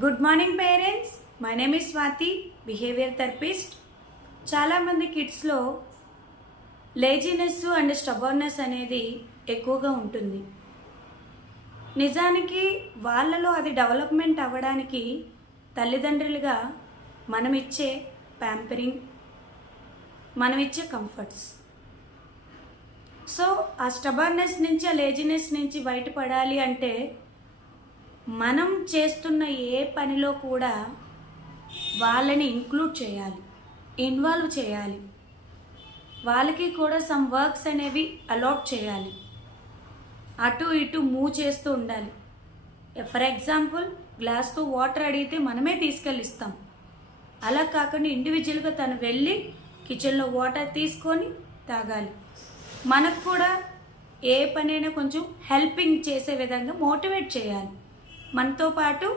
Good morning parents. My name is Swathi, behaviour therapist. చాలామంది కిడ్స్లో laziness and stubbornness అనేది ఎక్కువగా ఉంటుంది. నిజానికి వాళ్ళలో అది డెవలప్మెంట్ అవ్వడానికి తల్లిదండ్రులుగా మనమిచ్చే ప్యాంపరింగ్, మనమిచ్చే కంఫర్ట్స్. సో ఆ స్టబర్నెస్ నుంచి, ఆ లేజినెస్ నుంచి బయటపడాలి అంటే మనం చేస్తున్న ఏ పనిలో కూడా వాళ్ళని ఇంక్లూడ్ చేయాలి, ఇన్వాల్వ్ చేయాలి. వాళ్ళకి కూడా సమ్ వర్క్స్ అనేవి అలాట్ చేయాలి. అటు ఇటు మూవ్ చేస్తూ ఉండాలి. ఫర్ ఎగ్జాంపుల్, గ్లాస్తో వాటర్ అడిగితే మనమే తీసుకెళ్ళిస్తాం. అలా కాకుండా ఇండివిజువల్గా తను వెళ్ళి కిచెన్లో వాటర్ తీసుకొని తాగాలి. మనకు కూడా ఏ పనైనా కొంచెం హెల్పింగ్ చేసే విధంగా మోటివేట్ చేయాలి. మనతో పాటు